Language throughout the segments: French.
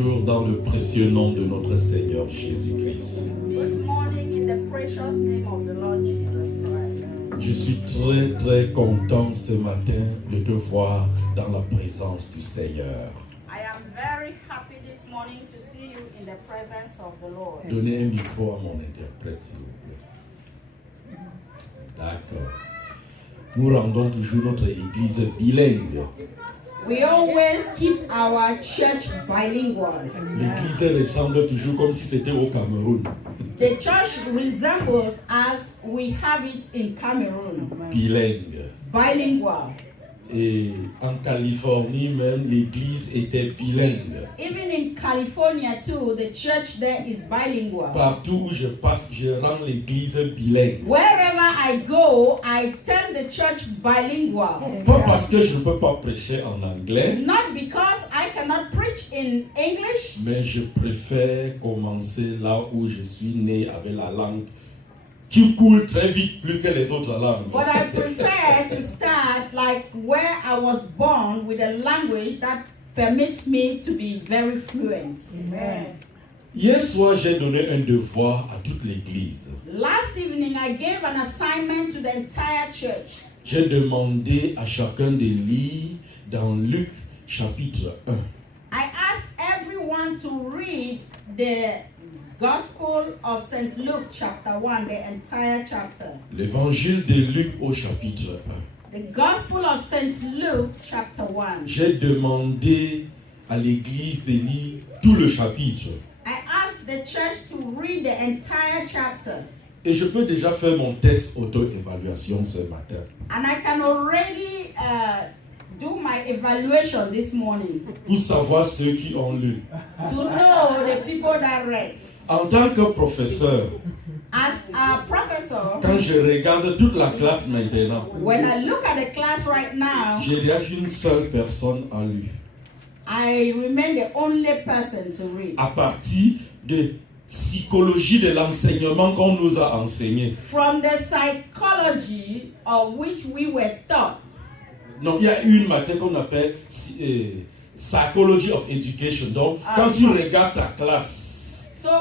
Bonjour dans le précieux nom de notre Seigneur Jésus-Christ. Good morning in the precious name of the Lord Jesus Christ. Je suis très content ce matin de te voir dans la présence du Seigneur. I am very happy this morning to see you in the presence of the Lord. Donnez un micro à mon interprète, s'il vous plaît. D'accord. Nous rendons toujours notre église bilingue. We always keep our church bilingual. L'église ressemble toujours comme si c'était au Cameroun. The church resembles as we have it in Cameroon. Bilingue. Bilingual. Et en Californie même, l'église était bilingue. Even in California too, the church there is bilingual. Partout où je passe, je rends l'église bilingue. Wherever I go, I turn the church bilingual. Pas parce que je ne peux pas prêcher en anglais, Not because I cannot preach in English, mais je préfère commencer là où je suis né avec la langue qui coule très vite plus que les autres langues. but I prefer to start like where I was born with a language that permits me to be very fluent. Amen. Hier soir, j'ai donné un devoir à toute l'église. Last evening, I gave an assignment to the entire church. J'ai demandé à chacun de lire dans Luc chapitre 1. I asked everyone to read the Gospel of St. Luke chapter 1, the entire chapter. L'évangile de Luc au chapitre 1. The Gospel of St. Luke chapter 1. J'ai demandé à l'église de lire tout le chapitre. I asked the church to read the entire chapter. Et je peux déjà faire mon test auto-évaluation ce matin. And I can already do my evaluation this morning Pour savoir ceux qui ont lu. to know the people that read. En tant que professeur, As a professor, quand je regarde toute la classe maintenant, when I look at the class right now, je reste une seule personne à lire. I remain the only person to read. À partir de psychologie de l'enseignement qu'on nous a enseigné. From the psychology of which we were taught. Donc il y a une matière qu'on appelle Psychology of Education. Donc quand tu regardes ta classe,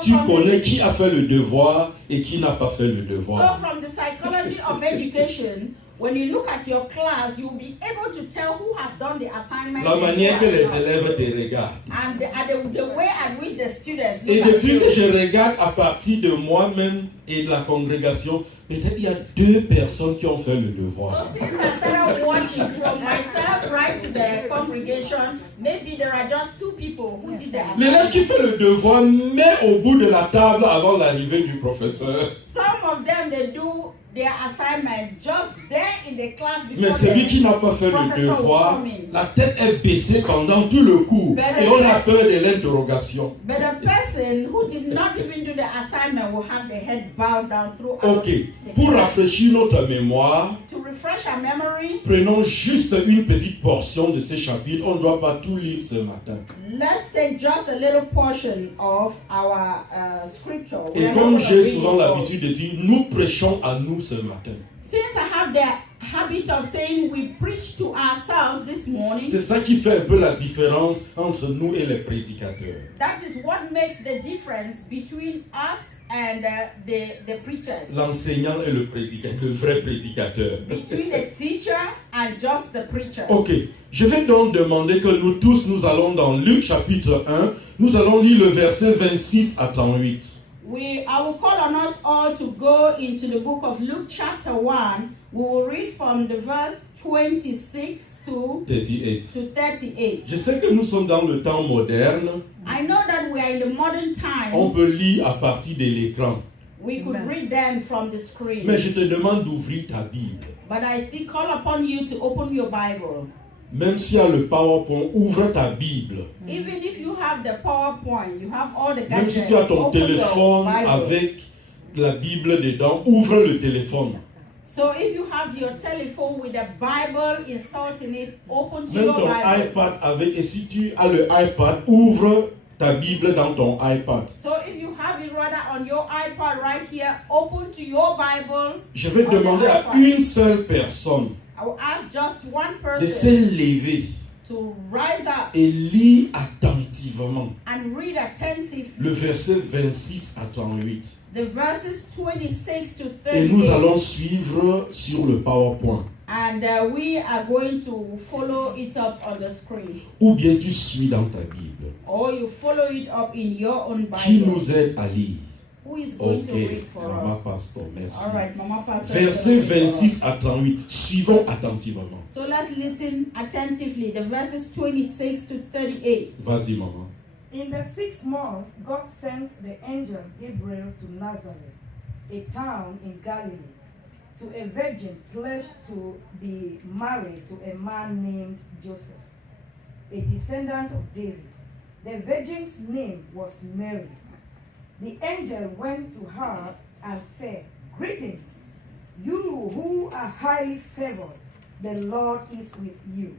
tu connais qui a fait le devoir et qui n'a pas fait le So devoir. from the psychology of education, when you look at your class, you'll be able to tell who has done the assignment. La and who manière que has les not. élèves te regardent. And the way at which the students Et look at depuis you. que je regarde à partir de moi-même et de la congrégation, peut-être il y a 2 personnes qui ont fait le So devoir. since I started watching from myself right to the congregation, maybe there are just 2 people who did the L'élève qui assignment. fait le devoir met au bout de la table avant l'arrivée du professeur. Some of them, they do their assignment just there in the class Mais before celui qui the n'a pas fait le professor will devoir, come in. la tête est baissée pendant tout le cours. Et on a peur de l'interrogation. But the person who did not even do the assignment will have the head bowed down throughout Ok, the pour class. rafraîchir notre mémoire, To refresh our memory, prenons juste une petite portion de ces chapitres. On ne doit pas tout lire ce matin. let's take just a little portion of our scripture. We Et are not comme gonna j'ai read it souvent all. l'habitude de dire, nous prêchons à nous ce matin. Since I have the habit of saying we preach to ourselves this morning, C'est ça qui fait un peu la différence entre nous et les prédicateurs. that is what makes the difference between us and the preachers. L'enseignant et le prédicateur, le vrai prédicateur. Between the teacher and just the preacher. Ok, je vais donc demander que nous tous, nous allons dans Luc chapitre 1, nous allons lire le verset 26 à 38. I will call on us all to go into the book of Luke chapter 1. We will read from the verse 26 to 38. 38. Je sais que nous sommes dans le temps moderne, I know that we are in the modern on times. peut lire à partir de l'écran. We could read them from the screen. Mais je te demande d'ouvrir ta Bible. But I still call upon you to open your Bible. Même s'il y a le PowerPoint, ouvre ta Bible. Even if you have the PowerPoint, you have all the Même si gadgets, tu as ton open your téléphone Bible. avec la Bible dedans, ouvre le téléphone. So if you have your telephone with the Bible installed in it, open to Même your ton Bible. iPad avec, et si tu as le iPad, ouvre ta Bible dans ton iPad. So if you have it rather on your iPad right here, open to your Bible. Je vais on demander your à iPad. une seule personne I will ask just one de se person lever to rise up et lis attentivement and read attentively le verset 26 à 38. the verses 26 to Et nous 38. allons suivre sur le PowerPoint. And we are going to follow it up on the screen. Ou bien tu suis dans ta Bible. Or you follow it up in your own Qui Bible. nous aide à lire? Who is going to Ok, read for Maman us? Pastor, merci. All right, Mama Pastor. Verset 26 à 38. Suivons attentivement. So let's listen attentively. The verses 26 to 38. Vas-y, maman. In the 6th month, God sent the angel Gabriel to Nazareth, a town in Galilee, to a virgin pledged to be married to a man named Joseph, a descendant of David. The virgin's name was Mary. The angel went to her and said, "Greetings, you who are highly favored, the Lord is with you."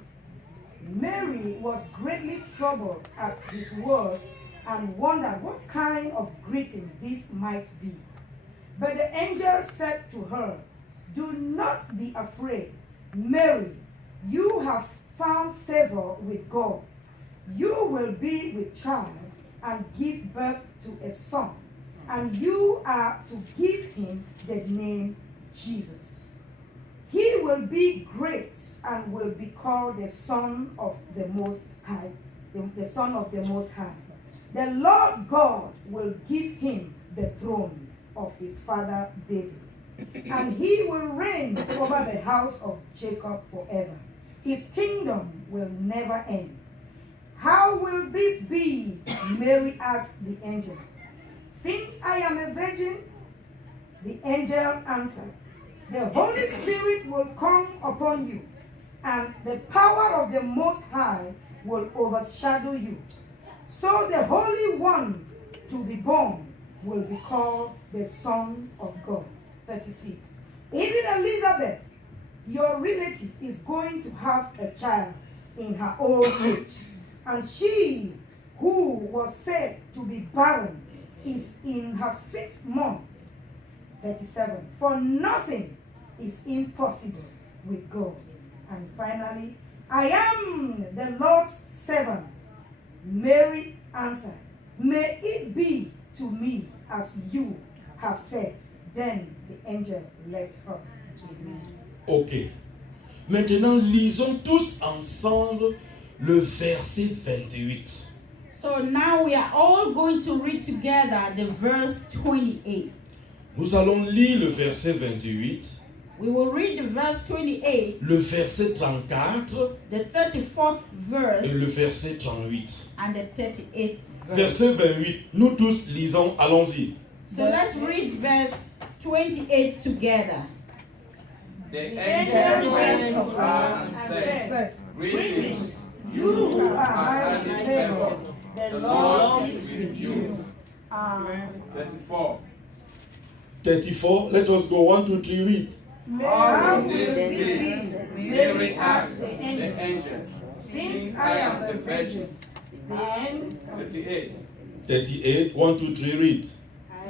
Mary was greatly troubled at his words and wondered what kind of greeting this might be. But the angel said to her, "Do not be afraid, Mary. You have found favor with God. You will be with child and give birth to a son, and you are to give him the name Jesus. He will be great and will be called the Son of the Most High, the Son of the Most High. The Lord God will give him the throne of his father David, and he will reign over the house of Jacob forever. His kingdom will never end." "How will this be?" Mary asked the angel. "Since I am a virgin," the angel answered, "the Holy Spirit will come upon you, and the power of the Most High will overshadow you. So the Holy One to be born will be called the Son of God." 36. "Even Elizabeth, your relative, is going to have a child in her old age, and she who was said to be barren is in her 6th month." 37. "For nothing is impossible with God." And finally, "I am the Lord's servant." Mary answered, "May it be to me as you have said." Then the angel left her. Amen. Ok. Maintenant, lisons tous ensemble le verset 28. So now we are all going to read together the verse 28. Nous allons lire le verset 28, We will read the verse 28, le verset 34 the 34th verse, et le verset 38. and the 38th verse. Verset 28, nous tous lisons, allons-y. So let's read verse 28 together. The angel went to her and said, "Greetings, you who are highly favored, the Lord is with you." 34. 34, let us go, 1, 2, 3, read. How will this be? Mary asked the angel, "Since I am the virgin." Then 38. 38, 1, 2, 3, read.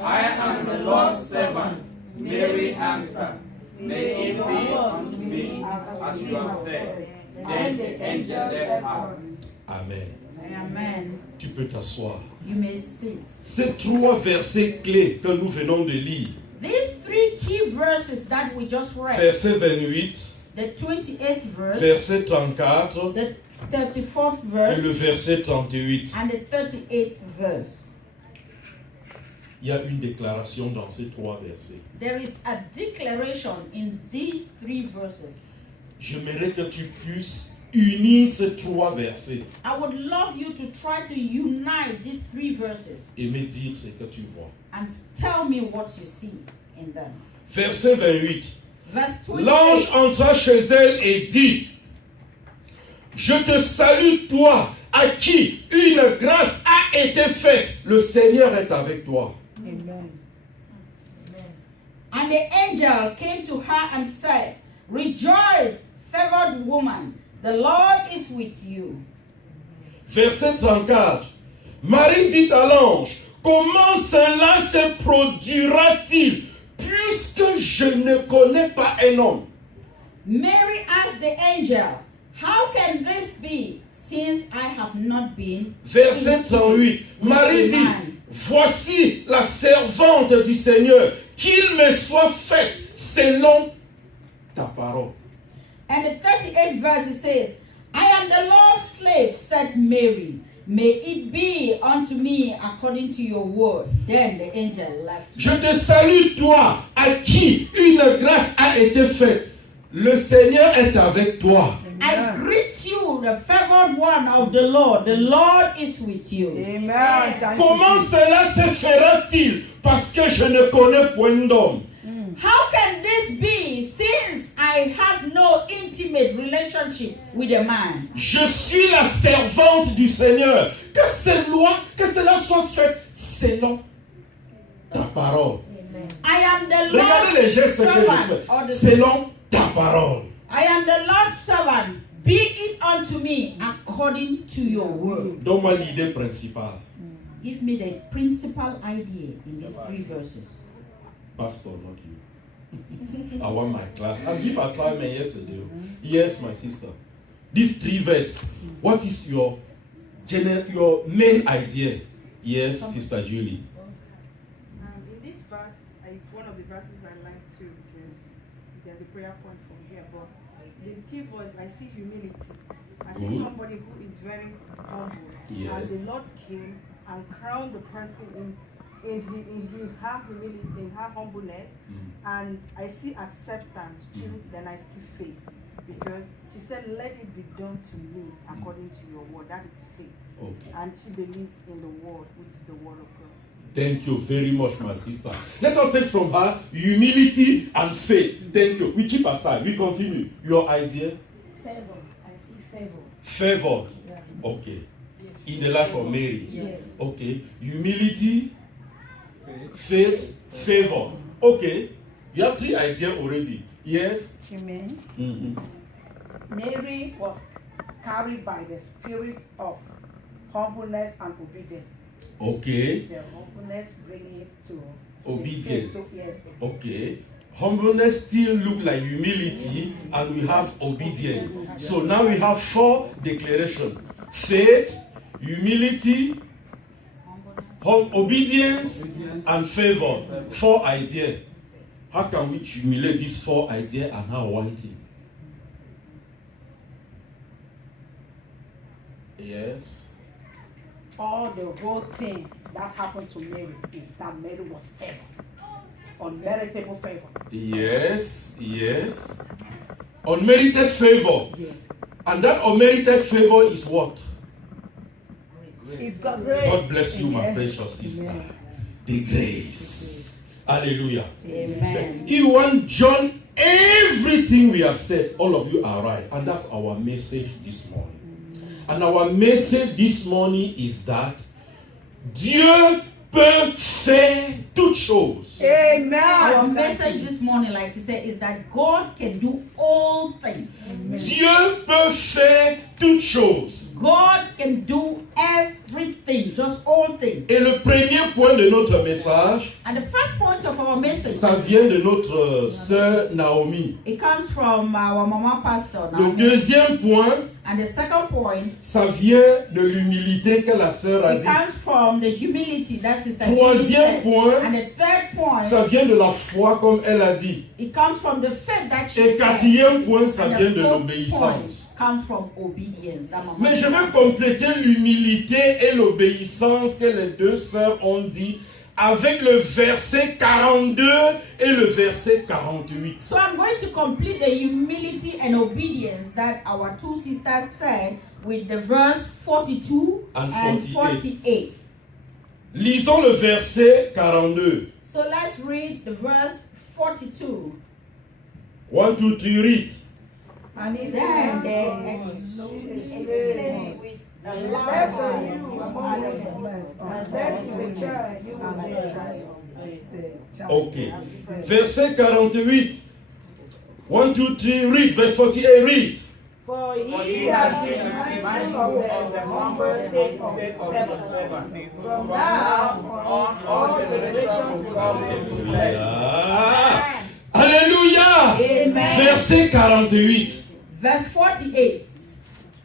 I am the Lord's servant. Mary answered, "May it be unto me as you have said." Then the angel left her. Amen. Amen. Tu peux t'asseoir. You may sit. Ces trois versets clés que nous venons de lire, These three key verses that we just read, verset 28, the 28th verse, verset 34 the 34th et le verse, verset 38. and the 38th verse. Il y a une déclaration dans ces trois versets. There is a declaration in these three verses. J'aimerais que tu puisses unir ces trois versets I would love you to try to unite these three verses et me dire ce que tu vois. and tell me what you see in them. Verset 28. Verse L'ange 28. entra chez elle et dit: Je te salue, toi, à qui une grâce a été faite. Le Seigneur est avec toi. Amen. And the angel came to her and said, "Rejoice, favored woman, the Lord is with you." Verset 34. Marie dit à l'ange: Comment cela se produira-t-il, puisque je ne connais pas un homme? Mary asked the angel, "How can this be, since I have not been. Verset 38. Marie dit, voici la servante du Seigneur, qu'il me soit fait selon ta parole. And the 38th verse it says, I am the Lord's slave, said Mary. May it be unto me according to your word. Then the angel left. Je te salue, toi, à qui une grâce a été faite. Le Seigneur est avec toi. I greet you, the favored one of the Lord. The Lord is with you. Amen. Comment cela se fera-t-il? Parce que je ne connais point d'homme. How can this be since I have no intimate relationship with a man? Je suis la servante du Seigneur. Que cela soit fait selon ta parole. I am the Regardez les gestes Lord's que je servant. fais. Selon ta parole. I am the Lord's servant. Be it unto me according to your word. Donne-moi l'idée principale. Give me the principal idea in these 3 verses. Pastor, not you. I want my class. I give assignment yesterday. Yes, my sister. These 3 verses. What is your main idea? Yes, Sister Julie. In this verse, it's one of the verses I like too because there's a prayer point from here. But the key word, I see humility. I see somebody who is very humble. Yes. And the Lord came and crowned the person in her humility, in her humbleness. And I see acceptance too, then I see faith. Because she said, let it be done to me according to your word. That is faith. Okay. And she believes in the word, which is the word of God. Thank you very much, my sister. Let us take from her humility and faith. Thank you. We keep aside. We continue. Your idea? Favor. I see favor. Favored. Yeah. Okay. In the life of Mary. Yes. Okay. Humility, faith, favor. Okay. You have 3 ideas already. Yes? Amen. Mm-hmm. Mary was carried by the spirit of humbleness and obedience. Okay. The humbleness bringing it to Obedience. Yes. Okay. Humbleness still look like humility, and we have obedience. So now we have 4 declarations: faith, humility, obedience, and favor. 4 ideas. How can we humiliate these 4 ideas and have one thing? Yes. All the whole thing that happened to Mary is that Mary was favored. Unmeritable favor. Yes, yes. Unmerited favor. Yes. And that unmerited favor is what? It's God's grace. God bless you, my Amen. precious sister. Amen. The grace. Hallelujah. Amen. If you want John, everything we have said, all of you are right. And that's our message this morning. And our message this morning is that Dieu peut faire toutes choses. Amen. Our message this morning, like he said, is that God can do all things. Dieu peut faire toutes choses. God can do everything, just all things. Et le premier point de notre message, And the first point of our message, ça vient de notre sœur Naomi. it comes from our mama pastor. Le Naomi. deuxième point, And the second point, ça vient de l'humilité que la sœur a it dit. comes from the humility that Sister Julie Troisième said. point, And the third point, ça vient de la foi comme elle a dit. it comes from the faith that she Et said. quatrième point, ça And vient the de fourth l'obéissance. point comes from obedience. That mama Mais je said. vais compléter l'humilité et l'obéissance que les 2 sœurs ont dit avec le verset 42 et le verset 48. So I'm going to complete the humility and obedience that our 2 sisters said with the verse 42 And and 48. 48. Lisons le verset 42. So let's read the verse 42. 1, 2, 3, read. And it Then explained with a And loud blessed are voice. you among women, and blessed is the child you will say. Ok. Verset 48. 1, 2, 3, read. Verse 48, read. For he has been mindful of the humble state of the servant. From now on, all generations will call him blessed. Ah. Alléluia. Amen. Verset 48. Verse 48.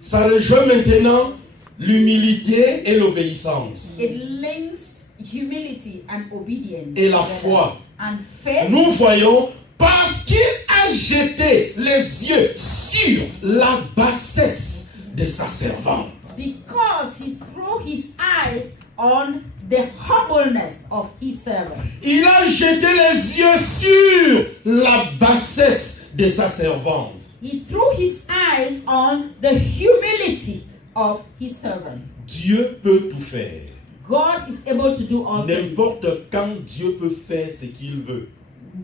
Ça rejoint maintenant l'humilité et l'obéissance. It links humility and obedience Et la together. foi. And faith. Nous voyons, parce qu'il a jeté les yeux sur la bassesse de sa servante. Because he threw his eyes on the humbleness of his servant. Il a jeté les yeux sur la bassesse de sa servante. He threw his eyes on the humility of his servant. Dieu peut tout faire. God is able to do all things. N'importe quand Dieu peut faire ce qu'il veut.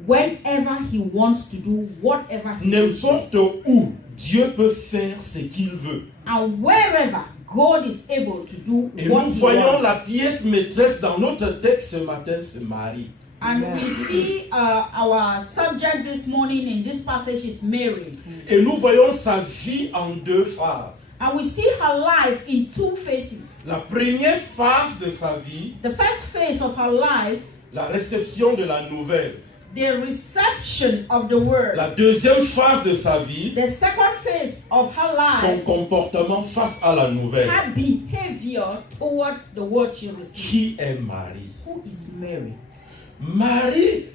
Whenever he wants to do whatever he wishes. N'importe où Dieu peut faire ce qu'il veut. And wherever God is able to do Et what nous he voyons wants. la pièce maîtresse dans notre texte ce matin, c'est Marie. And we see our subject this morning in this passage is Mary. Et nous voyons sa vie en deux phases. And we see her life in two phases. La première phase de sa vie, The first phase of her life, la réception de la nouvelle. the reception of the word. La deuxième phase de sa vie, The second phase of her son life, comportement face à la nouvelle. her behavior towards the word she received. Qui est Marie? Who is Mary? Marie,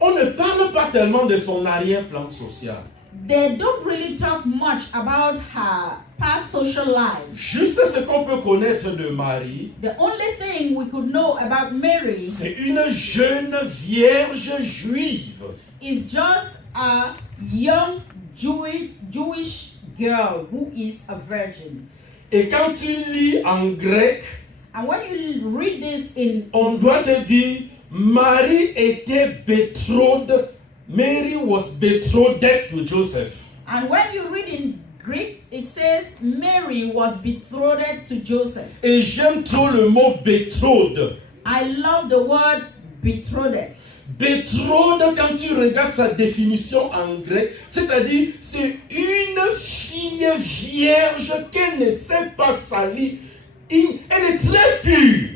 on ne parle pas tellement de son arrière-plan social. They don't really talk much about her past social life. Juste ce qu'on peut connaître de Marie, The only thing we could know about Mary c'est une jeune vierge juive. is just a young Jewish girl who is a virgin. Et quand tu lis en grec, And when you read this in on doit te dire, Marie était betrothed. Mary was betrothed to Joseph. and when you read in Greek, it says Mary was betrothed to Joseph. Et j'aime trop le mot betrothed. I love the word betrothed. Betrothed, quand tu regardes sa définition en grec, c'est-à-dire c'est une fille vierge qui ne s'est pas salie. Elle est très pure.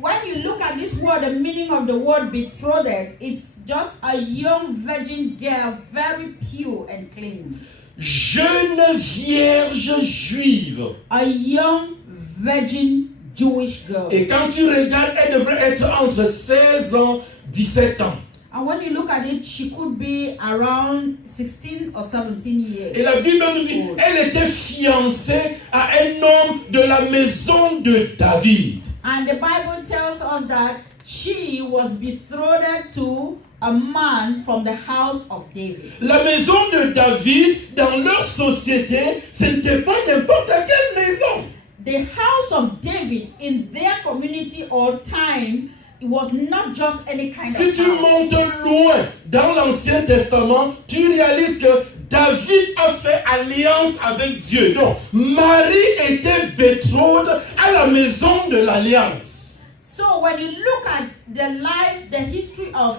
When you look at this word, the meaning of the word betrothed, it's just a young virgin girl, very pure and clean. Jeune vierge juive. A young virgin Jewish girl. Et quand tu regardes, elle devrait être entre 16 ans, 17 ans. And when you look at it, she could be around 16 or 17 years. Et la Bible nous dit, elle était fiancée à un homme de la maison de David. And the Bible tells us that she was betrothed to a man from the house of David. La maison de David, dans leur société, ce n'était pas n'importe quelle maison. The house of David in their community or time, it was not just any kind Si of tu house. montes loin dans l'Ancien Testament, tu réalises que David a fait alliance avec Dieu. Donc, Marie était betrothed à la maison de l'alliance. So when you look at the life, the history of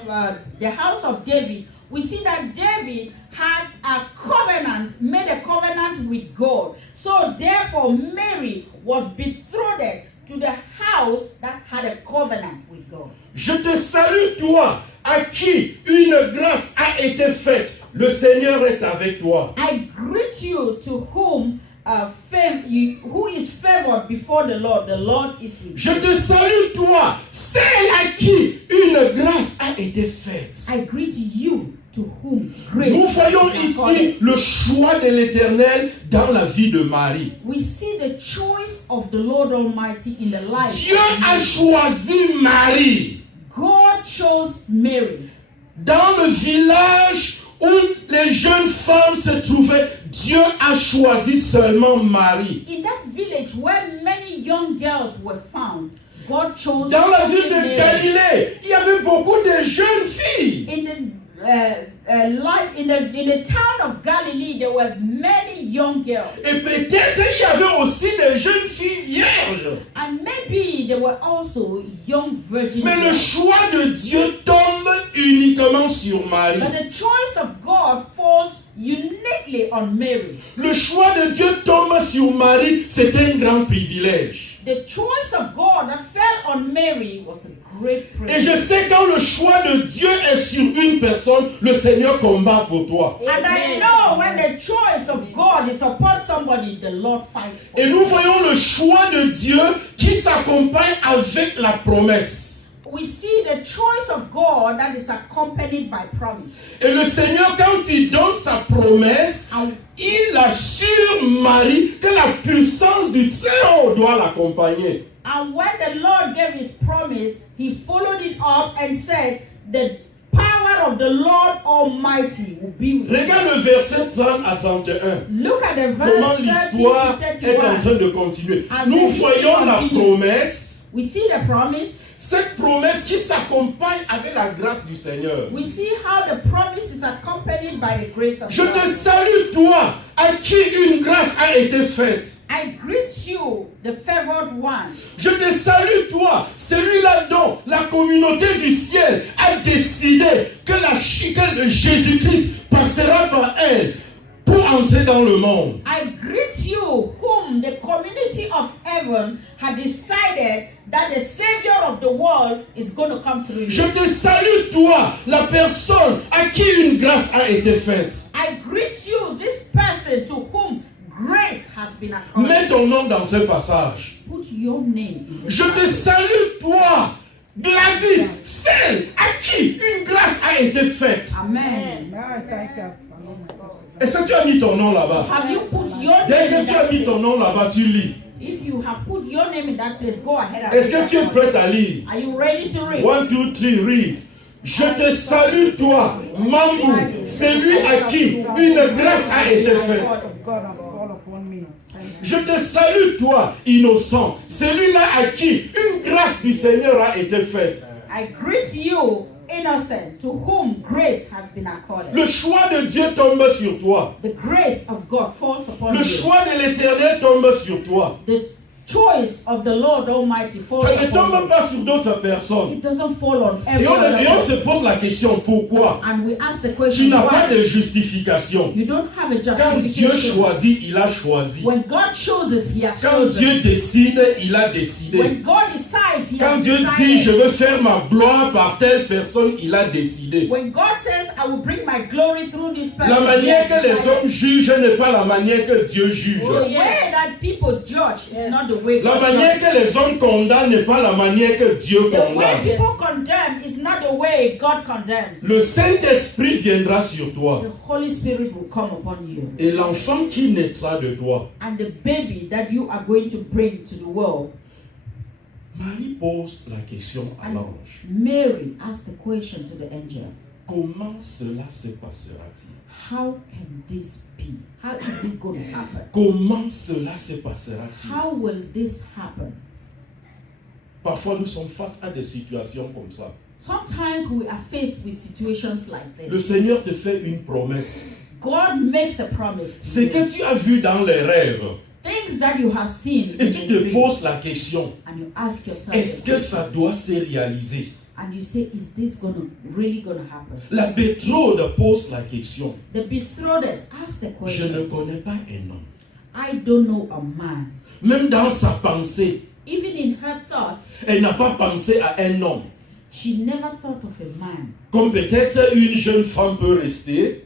the house of David, we see that David had a covenant, made a covenant with God. So therefore, Mary was betrothed to the house that had a covenant with God. Je te salue, toi, à qui une grâce a été faite. Le Seigneur est avec toi. I greet you to whom who is favored before the Lord. The Lord is with Je you. te salue, toi, celle à qui une grâce a été faite. I greet you to whom grace Nous voyons is ici accorded. le choix de l'Éternel dans la vie de Marie. We see the choice of the Lord Almighty in the life. Dieu of a Mary. choisi Marie God chose Mary. dans le village où les jeunes femmes se trouvaient. Dieu a choisi seulement Marie. In that village where many young girls were found, God chose Dans la ville Mary. de Galilée, il y avait beaucoup de jeunes filles. In the town of Galilee, there were many young girls. Et peut-être il y avait aussi des jeunes filles vierges. And maybe there were also young virgin Mais le girls. choix de Dieu tombe uniquement sur Marie. But the choice of God falls uniquely on Mary. Le choix de Dieu tombe sur Marie, c'est un grand privilège. The choice of God that fell on Mary was a great Et privilege. je sais quand le choix de Dieu est sur une personne, le Seigneur combat pour toi. And I know when the the choice of God is upon somebody, the Lord fights for Et you. nous voyons le choix de Dieu qui s'accompagne avec la promesse. We see the choice of God that is accompanied by promise. Et le Seigneur, quand il donne sa promesse, il assure Marie que la puissance du Très-Haut doit l'accompagner. And when the Lord gave his promise, he followed it up and said, the power of the Lord Almighty will be with you. Regarde le verset 30 à 31. Look at the verse Comment 30 l'histoire to est en 31. train de continuer. As Nous the voyons la continues. promesse. We see the promise. Cette promesse qui s'accompagne avec la grâce du Seigneur. We see how the promise is accompanied by the grace of Je God. te salue, toi, à qui une grâce a été faite. I greet you, the favored one. Je te salue, toi, celui-là dont la communauté du ciel a décidé que que Jésus-Christ passera par elle pour entrer dans le monde. I greet you, whom the community of heaven had decided that the Savior of the world is going to come through Je you. te salue, toi, la personne à qui une grâce a été faite. I greet you, this person to whom grace has been accorded. Mets ton nom dans ce passage. Put your name in this Je te Bible. salue, toi, Gladys, celle à qui une grâce a été faite. Amen. Est-ce que tu as mis ton nom là-bas? Have you put your Dès name in que tu as that mis ton place? nom là-bas, tu lis. If you have put your name in that place, go ahead and Est-ce read que tu es that prêt à lire? one. Are you ready to read? 1, 2, 3, read. Je te salue, toi, Mamou, celui à qui une grâce a été faite. Je te salue, toi, innocent, celui-là à qui une grâce du Seigneur a été faite. I greet you, innocent, to whom grace has been accorded. Le choix de Dieu tombe sur toi. The grace of God falls upon Le you. choix de l'Éternel tombe sur toi. The choice of the Lord Almighty falls Ça ne upon tombe you. pas sur d'autres personnes. It doesn't fall on Et every on other se person. pose la question, pourquoi? And we ask the Tu question, n'as pas why? de justification. You don't have a Quand Dieu justification. choisit, il a choisi. When God chooses, He has Quand chosen. Dieu décide, il a décidé. When God decides, He Quand has Dieu decided. dit, je veux faire ma gloire par telle personne, il a décidé. When God says, I will bring my glory through this person. La He manière has que les decided. hommes jugent n'est pas la manière que Dieu juge. The way that people judge is not the way La God manière judges. que les hommes condamnent n'est pas la manière que Dieu The way condamne. people condemn is not the way God condemns. Le Saint-Esprit viendra sur toi. The Holy Spirit will come upon you. Et l'enfant qui naîtra de toi. And the baby that you are going to bring to the world. Marie pose la question à And l'ange. Mary asked the question to the angel. Comment cela se passera-t-il? How can this be? How is it going to happen? Comment cela se passera-t-il? How will this happen? Parfois, nous sommes face à des situations comme ça. Sometimes we are faced with situations like Le this. Seigneur te fait une promesse. God makes a promise to Ce you. que tu as vu dans les rêves, Things that you have seen et in tu the te dream, poses la question, and you ask yourself, est-ce que ça doit se réaliser? and you say, is this really going to happen? La bétrode pose la question. The betrothed asked the Je ne question. connais pas un homme. I don't know a man. Même dans sa pensée, Even in her thoughts, elle n'a pas pensé à un homme. she never thought of a man. Comme peut-être une jeune femme peut rester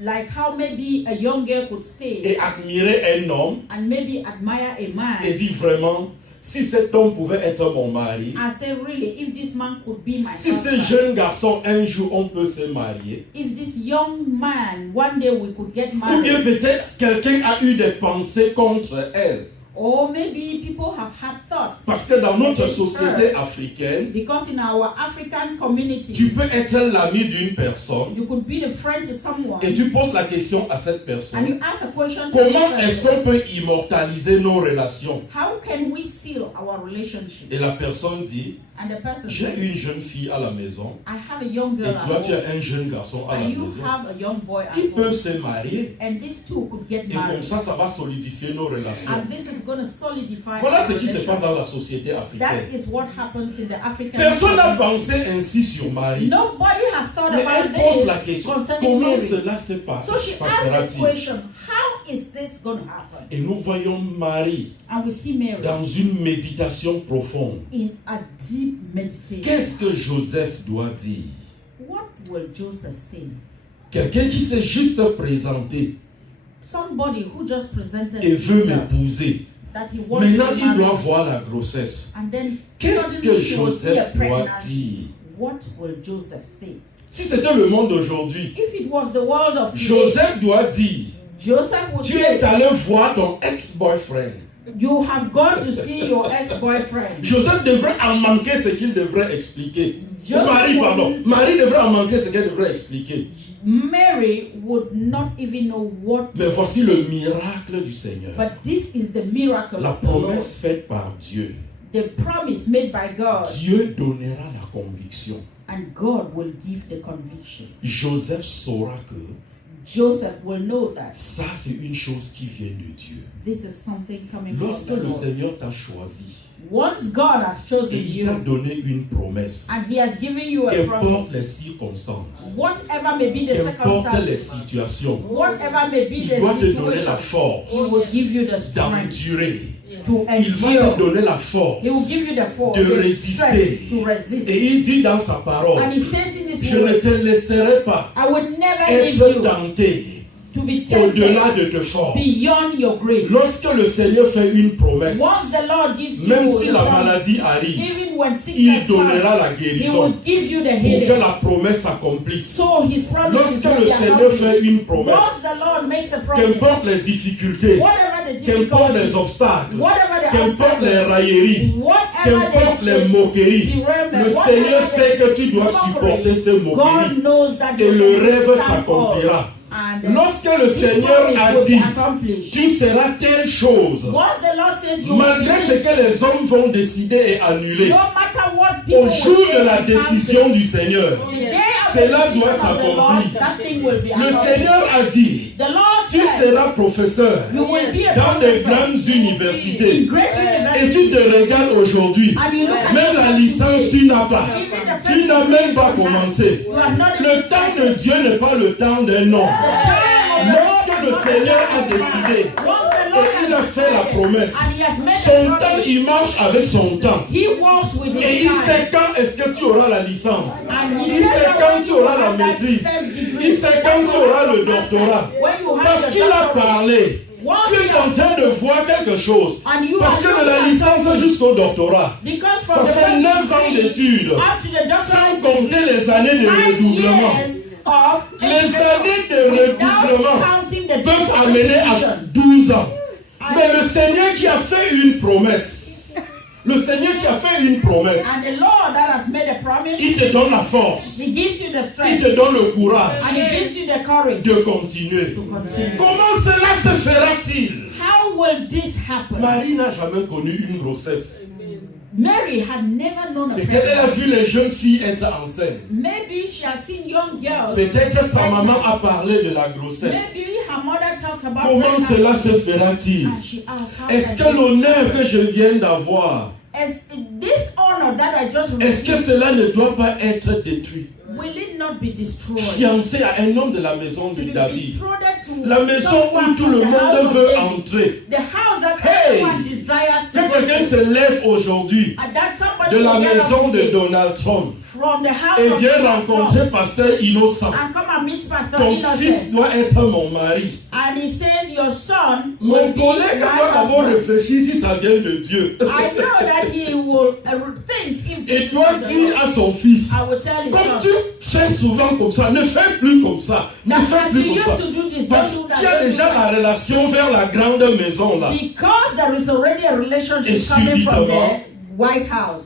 Like how maybe a young girl could stay et admirer un homme and maybe admire a et man dire vraiment, si cet homme pouvait être mon mari, and say, really, if this man could be my si ce husband, jeune garçon un jour on peut se marier, if this young man, one day we could get ou bien married, peut-être quelqu'un a eu des pensées contre elle. or maybe people have had thoughts. Parce que dans notre against société her. africaine, Because in our African community, tu peux être l'ami d'une personne you could be the friend to someone et tu poses la question à cette and personne. you ask a question to Comment this est-ce person, qu'on peut immortaliser nos relations? how can we seal our relationship? Et la personne dit, And the person j'ai says, une jeune fille à la maison I have a young et girl at toi tu home, as un jeune garçon à la and you maison. have a young boy at Ils peuvent home, se marier and these two could get et comme married. ça va solidifier nos relations. And this is going to solidify Voilà our ce qui se passe relationship. dans la société That africaine. is what happens in the African Personne n'a community. pensé ainsi sur Marie. Nobody has thought Mais about elle pose la this question, concerning comment Mary. cela se So she asked the passera-t-il? question, how is this going to happen? Et nous voyons Marie And we see Mary dans une méditation profonde. in a deep meditation. Qu'est-ce que Joseph doit dire? What will Joseph say? Quelqu'un qui s'est juste présenté somebody who just presented et veut himself m'épouser. that he wants Maintenant, to il doit marry, voir la grossesse. and then Qu'est-ce suddenly que he will see a Joseph doit pregnancy. dire? What will Joseph say? Si c'était le monde d'aujourd'hui, If it was the world of today, Joseph doit dire, Joseph would tu say, es allé voir ton ex-boyfriend. you have gone to see your ex-boyfriend. Joseph devrait en manquer ce qu'il devrait expliquer. Joseph Marie, will- pardon. Marie devrait en manquer ce qu'elle devrait expliquer. Mary would not even know what Mais to voici le miracle du Seigneur. But this is the miracle La of the Lord. promesse faite par Dieu. The promise made by God, Dieu donnera la conviction. and God will give the conviction. Joseph saura que Joseph will know that ça, c'est une chose qui vient de Dieu. this is something coming from Lorsque the le Lord. Seigneur t'a choisi Once God has et chosen il t'a you, donné une promesse, and He has given you a qu'importe les promise, circonstances, whatever may be the qu'importe les circumstances, situations, whatever may be il the doit te donner la situation, He will force give you the strength d'endurer. to Il va te endure. donner la force He will give you the force, de the résister. strength to resist. Et il dit dans sa parole, And He says in His je ne word, te laisserai pas I would never leave être you tenté to be au-delà tempted de tes forces. beyond your grace. Lorsque le Seigneur fait une promesse, Once the Lord gives you même si the la promise, maladie arrive, even when il sickness donnera la comes, He guérison will give you the pour que healing. la promesse s'accomplisse. So His promise Lorsque will le be Seigneur accomplished. fait une Once promesse, the Lord makes a promise, qu'importe les difficultés, whatever the qu'importe les difficulties, obstacles, whatever the qu'importe les obstacles, railleries, whatever qu'importe les the moqueries, derailment, le whatever Seigneur the sait que tu dois mockery, supporter ces moqueries God knows that et you le will rêve stand s'accomplira. up. And Lorsque le His Seigneur promise a will be dit, accomplished. tu seras telle chose, Once the Lord says you will malgré be ce que les hommes vont décider et annuler, no matter what people au will jour say de la and cancel, décision du Seigneur, the day of cela the doit decision of the Lord, s'accomplir. that thing will be Le accomplished. Seigneur a dit, The Lord tu said, seras professeur you will be a dans des professor grandes in universités. great Et tu universities. te regardes aujourd'hui, And you look at même la yourself licence today. tu n'as pas. Even the Tu first n'as degree même pas you have, commencé. you have not Le even temps de started. Dieu n'est pas le temps d'un homme. The time of the Lord Lorsque is le not the Seigneur time a of man. décidé Once the Lord et il a has fait la decided, promesse, and He has made son the temps, promise, il marche avec son temps. He walks with Et His il time. sait quand est-ce que tu auras la licence. And He Il said sait that quand when tu you auras la have that maîtrise. first degree, Il sait quand tu auras le doctorat. when you have Parce your qu'il a doctorate, parlé. once Tu He es en has train de voir quelque chose. and you Parce have que de looked la at licence something, jusqu'au doctorat, because ça from the fait first 9 ans degree d'études. up to the Sans doctorate compter les années de 9 redoublement. years of Les années de without redoublement counting the peuvent days of amener à repetition. 12 ans. Mais le Seigneur qui a fait une promesse, le Seigneur qui a fait une promesse, And the Lord that has made a promise, il te donne la force, He gives you the il strength te donne le courage and He gives you the courage de continuer. to continue. Comment cela se fera-t-il? How will this happen? Marie n'a jamais connu une grossesse. Mary had never known a Et quand elle a pregnancy. vu les jeunes filles être enceintes, Maybe she has seen young girls. peut-être sa pregnant. maman a parlé de la grossesse. Maybe her mother talked about Comment pregnancy. cela se fera-t-il? And she asked, how Est-ce can que l'honneur que je viens d'avoir, this honor that I just est-ce que received, cela ne doit pas être détruit? will it not be destroyed? Fiancé à un homme de la maison To de be David. betrothed to La maison someone où tout from le the house monde of veut David. entrer. The house that Hey! everyone desires to Que go quelqu'un to. se lève aujourd'hui And that somebody de la will get up maison de today Donald Trump from the house et of vient Donald rencontrer Trump Pasteur Innocent. and come and meet Pastor Ton fils Innocent. doit être mon mari. And he says your son Mon will be collègue my doit d'abord husband. réfléchir si ça vient de Dieu. I know that he will think if Et this is doit from the dire Lord. à son fils, I will tell his comme son. tu fais souvent comme ça, ne fais plus comme ça. Ne That fais as plus he comme ça. used to do this, Parce don't do qu'il y a that. déjà la relation vers la grande maison là. Because there is already a relationship Et coming from subitement, the White House.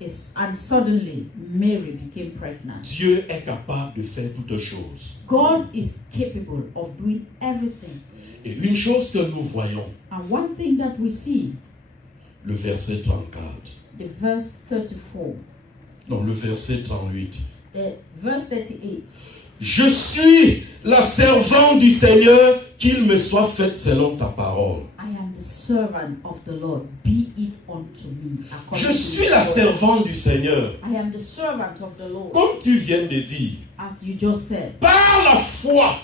Yes, and suddenly Mary became pregnant. Dieu est capable de faire toutes choses. God is capable of doing everything. Et une chose que nous voyons, And one thing that we see, le verset 34, the verse 34, non, le verset 38. verse 38. Je suis la servante du Seigneur, qu'il me soit fait selon ta parole. I am the servant of the Lord. Be it unto me. according Je to suis your la word. servante du Seigneur. I am the servant of the Lord. Comme tu viens de dire, As you just said. par la foi,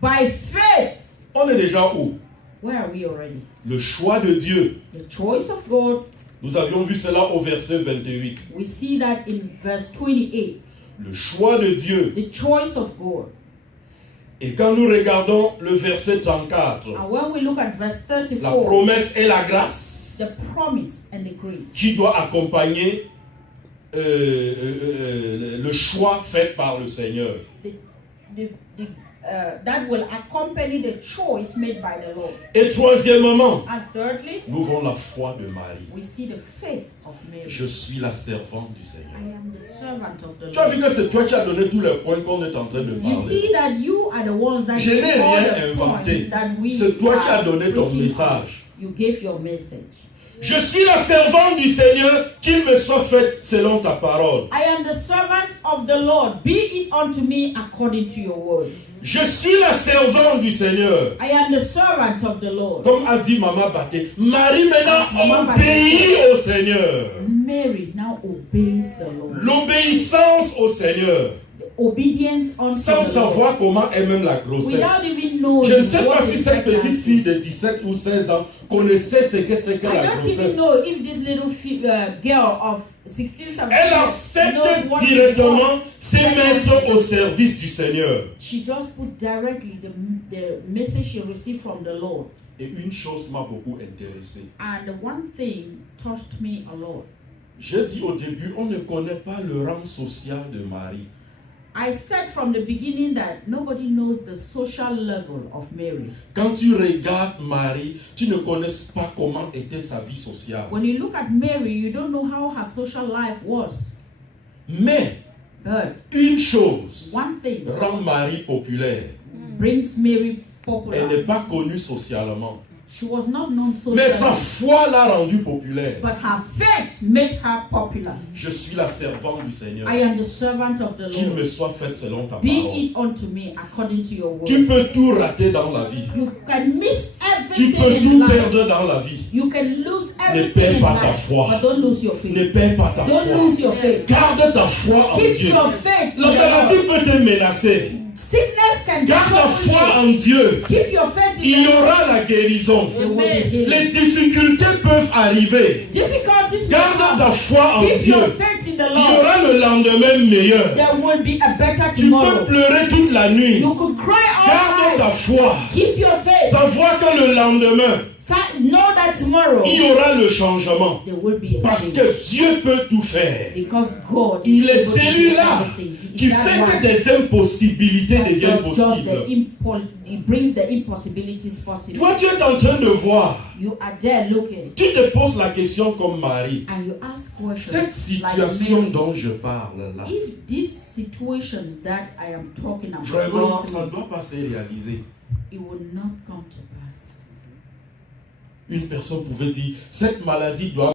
By faith. on est déjà où? Where are we already? Le choix de Dieu. The choice of God. Nous avions vu cela au verset 28. We see that in verse 28. Le choix de Dieu. The choice of God. Et quand nous regardons le verset 34, And when we look at verse la 34, promesse et la grâce the promise and the grace qui doit accompagner le choix fait par le Seigneur. that will accompany the choice made by the Lord. Et troisièmement, And thirdly, nous voyons la foi de Marie. we see the faith of Mary. Je suis la servante du I Seigneur. am the servant of the Tu as vu Lord. que c'est toi qui as donné tous les points qu'on est en train de You parler. see that you are the ones that Je n'ai give all rien the inventé. points that we C'est toi qui as are donné ton preaching message. on. You gave your message. Je suis la servante du Seigneur, qu'il me soit fait selon ta parole. I am the servant of the Lord. Be it unto me according to your word. Je suis la servante du Seigneur. I am the servant of the Lord. Comme a dit Maman Baké, Marie maintenant Maman obéit au Seigneur. Mary now obeys the Lord. L'obéissance au Seigneur. The obedience unto Sans the Lord. savoir comment est même la grossesse. Without even knowing Je ne sais what pas si is cette petite pregnancy. fille de 17 ou 16 ans connaissait ce que c'est que I la don't even grossesse. know if this little girl of 16, 17 Elle knows accepte what it directement was. se mettre au service du Seigneur. She just put directly the message she received from the Lord. Et une chose m'a beaucoup intéressé. And one thing touched me a lot. J'ai dit au début, on ne connaît pas le rang social de Marie. I said from the beginning that nobody knows the social level of Mary. Quand tu regardes Marie, tu ne connais pas comment était sa vie sociale. When you look at Mary, you don't know how her social life was. Mais But une chose one thing rend Marie populaire. brings Mary Elle n'est popular. pas connue socialement. She was not known Mais sa socially, foi l'a rendue populaire. but her faith made her popular. Je suis la servante du Seigneur. I am the servant of the Qu'il me Lord. soit fait selon ta Be parole. it unto me according to your Tu word. peux tout rater dans la vie. You can miss Tu everything peux in tout life. perdre dans la vie. You can lose Ne everything perds in pas ta life, foi. but don't lose your Ne faith. perds pas ta Don't foi. lose your faith. Garde ta foi en Keep Dieu. your faith in La the maladie Lord. peut te menacer. Sickness can Garde la trouble foi you. en Dieu. Keep your faith in Il y the Lord. aura la guérison. There will be healing. Les difficultés peuvent arriver. Difficulties may Garde come. ta foi en Keep Dieu. your faith in the Il y Lord. aura le lendemain meilleur. There will be a better Tu peux tomorrow. pleurer toute la nuit. You could cry Garde all ta night. foi. Keep your faith. Savoir que le lendemain, Know that tomorrow il y aura le changement. there will be a Parce change. que Dieu peut tout faire. Because God is Il est able to do celui-là everything. He is qui that fait que one des impossibilités that deviennent does just possibles. he brings the impossibilities possible. Toi, tu es en train de voir. You are there looking Tu te poses la question comme Marie. and you ask Cette questions like situation Mary. dont je parle là, If this situation that I am talking about vraiment, going ça ne through, doit pas se réaliser. it will not come to pass. Une personne pouvait dire, cette maladie doit